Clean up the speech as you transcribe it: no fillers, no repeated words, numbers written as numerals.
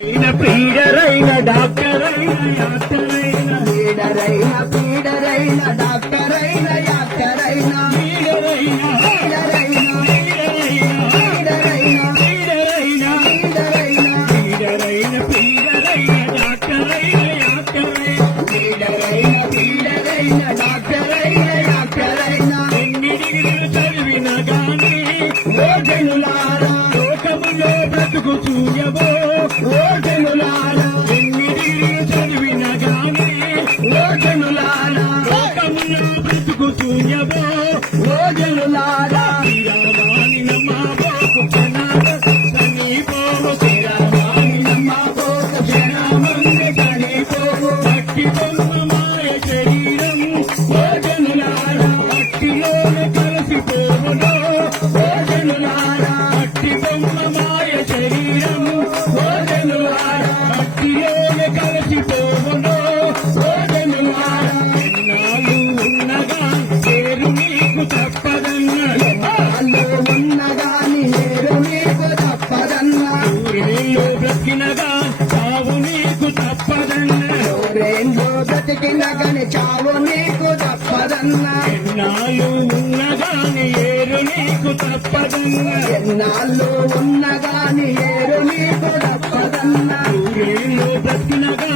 పీడరైన డాక్టరైన యాక్టరైన పీడరైన పీడరైన డాక్టరైన యాక్టరైన పీడరైన పీడరైన పీడరైన పీడరైన పీడరైన పీడరైన పీడరైన డాక్టరైన యాక్టరైన పీడరైన పీడరైన డాక్టరైన యాక్టరైన ఎన్ని డిగ్రీలు చదివిన గాని ఓ జనులారా లోకములో బ్రతుకు చూయవో ఓ జనులారా ఎన్ని డిగ్రీలు చదివిన గాని ఓ జనులారా లోకములో బ్రతుకు చూయవో ఓ జనులారా శ్రీరామాని నమ్మబోకు క్షణాల సమీపోవు శ్రీరామాని నమ్మబోకు క్షణమంద సమీపోవు భక్తి బొమ్మ మాయ శరీరం ఓ జనులారా భక్తిలోనే కలిసిపోవును ఓ జనులారా భక్తి బొమ్మ మాయ శరీరం ఓ జనులారా భక్తిలోనే కలిసిపోవును ఓ జనులారా ఎన్నాళ్ళు ఉన్నగా పేరు నీకు తప్పదన్నా ఎన్నాళ్ళు ఉన్నగాని పేరు నీకు తప్పదన్నా ఊరేళ్ళు బ్రతికినగా చావు నీకు తప్పదన్నా ఊరేళ్ళు బ్రతికినగాని చావు నీకు తప్పదన్నా ఎన్నాళ్ళు ఉన్నగాని ఏరు నీకు తప్పదన్నా ఎన్నాళ్ళు ఉన్నగాని ఏరు నీకు తప్పదన్నా ఊరేళ్ళు బ్రతికినగా